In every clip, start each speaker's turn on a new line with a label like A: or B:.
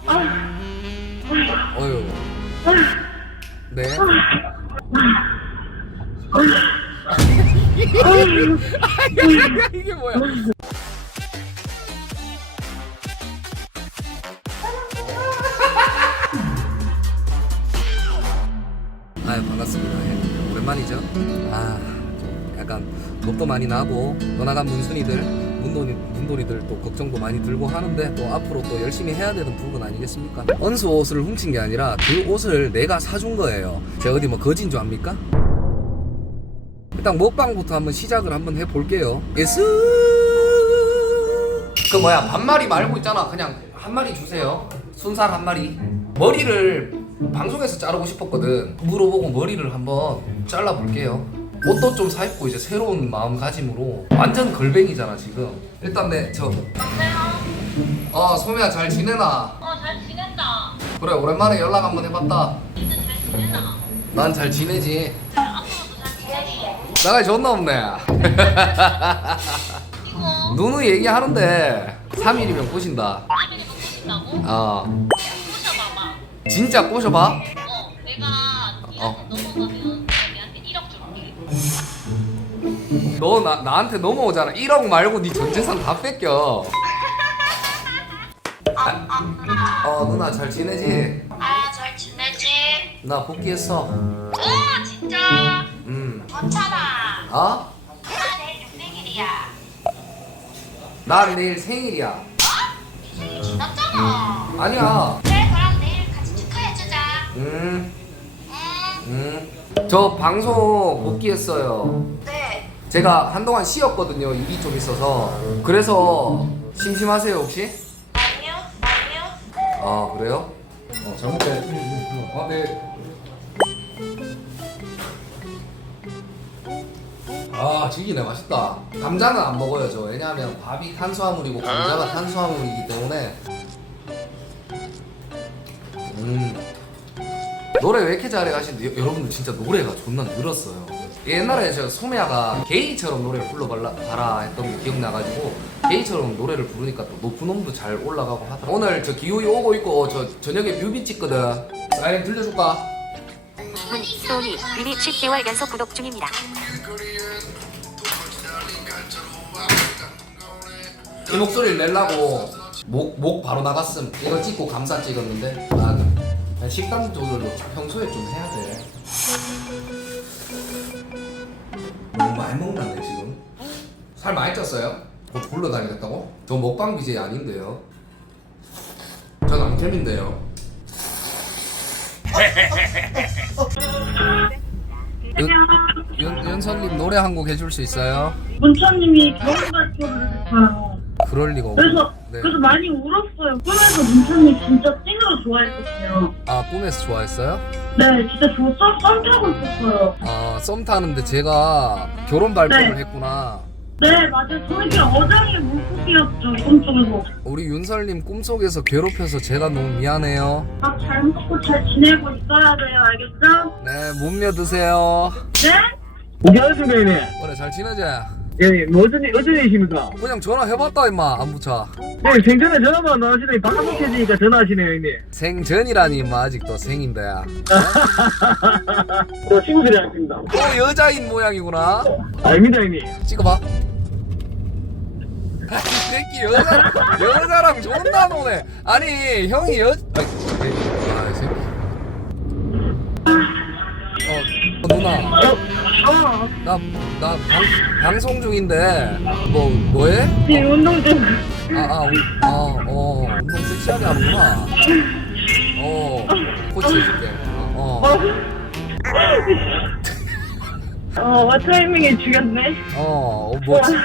A: 어휴. 네. 이게 뭐야? 아유, 반갑습니다. 예, 오랜만이죠? 아, 약간 겁도 많이 나고 떠나간 문돈이들 또 걱정도 많이 들고 하는데 또 앞으로 또 열심히 해야 되는 부분 아니겠습니까? 언수 옷을 훔친 게 아니라 그 옷을 내가 사준 거예요. 제가 어디 뭐 거진 줄 압니까? 일단 먹방부터 한번 시작을 한번 해볼게요. 예스. 그 뭐야, 반마리 말고 있잖아. 그냥 한 마리 주세요. 순살 한 마리. 머리를 방송에서 자르고 싶었거든. 물어보고 머리를 한번 잘라볼게요. 옷도 좀 사입고 이제 새로운 마음가짐으로. 완전 걸뱅이잖아 지금. 일단 소미야, 잘 지내나?
B: 잘 지낸다.
A: 그래, 오랜만에 연락 한번 해봤다.
B: 니는 잘 지내나?
A: 난 잘 지내지.
B: 앞으로도 잘 지내고.
A: 나가 존나 없네.
B: 이거
A: 누누이 얘기하는데 3일이면 꼬신다.
B: 3일이면 꼬신다고? 꼬셔봐봐.
A: 진짜 꼬셔봐?
B: 내가 니한테 넘어가면 내가 니한테 1억 줄게.
A: 너 나한테 넘어오잖아. 1억 말고 네 전 재산 다 뺏겨. 누나 잘 지내지?
B: 잘 지내지?
A: 나 복귀했어.
B: 진짜? 괜찮아.
A: 어?
B: 나 내일 600일이야.
A: 나 내일 생일이야.
B: 네 생일 지났잖아.
A: 아니야.
B: 그래, 그럼 내일 같이 축하해주자.
A: 저 방송 복귀했어요.
B: 네.
A: 제가 한동안 쉬었거든요. 일이 좀 있어서. 그래서 심심하세요 혹시?
B: 아니요.
A: 아, 그래요? 잘 먹게. 네. 아, 지기네. 맛있다. 감자는 안 먹어요 저. 왜냐하면 밥이 탄수화물이고 감자가 탄수화물이기 때문에. 노래 왜 이렇게 잘해 하시는데 여러분들 진짜 노래가 존나 늘었어요. 옛날에 저 소미야가 게이처럼 노래를 불러봐라 했던 게 기억나가지고 게이처럼 노래를 부르니까 또 높은 음도 잘 올라가고 하더라. 오늘 저 기호이 오고 있고 저 저녁에 뮤비 찍거든. 사인 들려줄까?
C: 소니 님이 10개월 연속 구독 중입니다.
A: 이 목소리를 내려고 목 바로 나갔음. 이거 찍고 감사 찍었는데 식단 조절도 평소에 좀 해야 돼. 너무 많이 먹는데 지금. 살 많이 쪘어요? 곧 굴러다니겠다고? 저 먹방 BJ 아닌데요. 전 앙템인데요. 윤선님 노래 한 곡 해줄 수 있어요?
D: 문천님이 결혼 발표를 했어요.
A: 그럴 리가 없네.
D: 그래서 많이 울었어요. 꿈에서 문천님 진짜 찐으로 좋아했거든요.
A: 아, 꿈에서 좋아했어요?
D: 네, 진짜 썸 타고 있었어요.
A: 아, 썸 타는데 제가 결혼 발표를
D: 네.
A: 했구나.
D: 네, 맞아요. 저희랑 어장의 물고기였죠, 꿈속에서.
A: 우리 윤설님 꿈속에서 괴롭혀서 제가 너무 미안해요.
D: 밥 잘 먹고 잘 지내고 있어야 돼요, 알겠죠?
A: 네, 몸며 드세요.
D: 네?
E: 안녕하십니까 형님.
A: 그래, 잘 지내자.
E: 예, 뭐 어쩐 일이십니까?
A: 그냥 전화해봤다 임마. 안 붙여.
E: 형 생전에 전화만 안 하시더니 방송 켜지니까 전화하시네요 형님.
A: 생전이라니 임마. 아직도 생인데.
E: 저 친구들이 왔습니다.
A: 여자인 모양이구나.
E: 아닙니다 형님.
A: 찍어봐. 이 새끼 여자랑 존나 노네. 아니 형이 이 새끼. 누나. 나 방송 중인데 뭐해?
D: 네, 운동 좀.
A: 운동 섹시하게 하는구나. 코치 해줄게.
D: 타이밍이 죽였네.
A: 뭐지?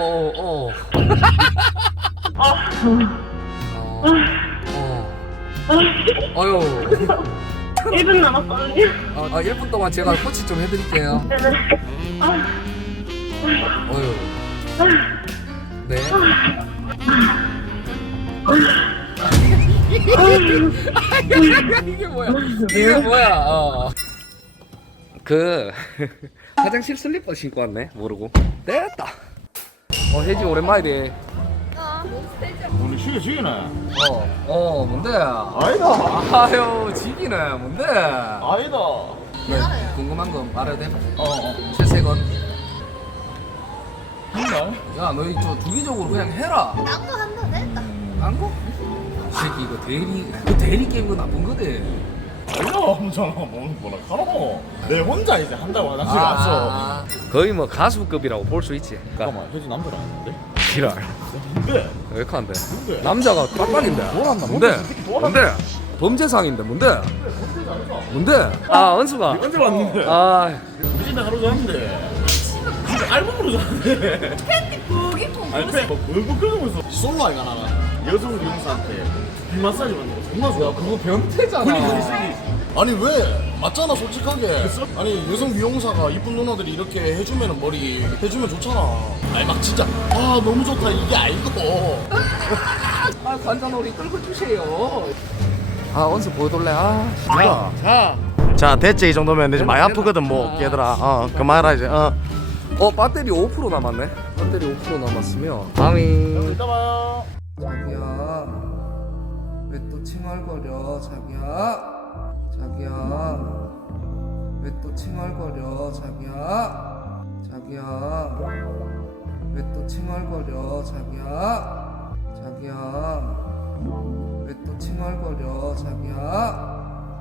A: 어휴.
D: 1분 남았거든요.
A: 1분 동안 제가 코치 좀 해드릴게요.
D: 네네.
A: 어휴. 네. 이게 뭐야? 이게 뭐야? 화장실 슬리퍼 신고 왔네. 모르고. 됐다. 혜지 오랜만이네.
E: 오늘 쉬
F: 지기네.
A: 뭔데?
F: 아니다.
A: 아유 지기네 뭔데?
F: 아니다.
A: 네, 궁금한 거 말해도 돼?
F: 어.
A: 최세건
F: 정말?
A: 야 너희 저 주기적으로 그냥 해라
B: 딴거 한번 했다.
A: 안 거? 이 새끼 이거 대리 게임 거 나쁜 거대
F: 아니다. 엄청 뭐라 카노. 내 혼자 이제 한다고 화장실 갔어.
A: 거의 뭐 가수급이라고 볼 수 있지
F: 잠깐만, 혜진 남자랑 있는데?
A: 지랄
F: 근데
A: 왜 이렇게 한데?
F: 뭔데?
A: 남자가 빡빡인데
F: 뭐란다,
A: 뭔데?
F: 뭐란다.
A: 뭔데? 범죄상인데 뭔데? 뭔데? 아 은수가
F: 언제 왔는데?
A: 아
F: 우리 집에 하루 잤는데. 진짜 앨범으로 잤는데.
B: 거기통
F: 아니 뭐 그러고 있어. 솔로 아이가 나가. 여성 미용사한테 비 마사지 받는 거 정말 좋아.
A: 그거 변태잖아
G: 아니 왜 맞잖아 솔직하게. 아니 여성 미용사가 이쁜 누나들이 이렇게 해주면 머리 해주면 좋잖아. 아니 막 진짜 아 너무 좋다 이게 아니고.
A: 아 관자놀이 끌고 주세요 아 은수 보여줄래? 아
G: 자 됐지 이 정도면 이제 많이 아프거든 뭐 얘들아. 그만해라 이제.
A: 배터리 5% 남았네 배터리 5% 남았으면 다음이
F: 이따 봐요.
A: 자기야 왜 또 칭얼거려 자기야 왜 또 칭얼거려 자기야 왜 또 칭얼거려 자기야 왜 또 칭얼거려 자기야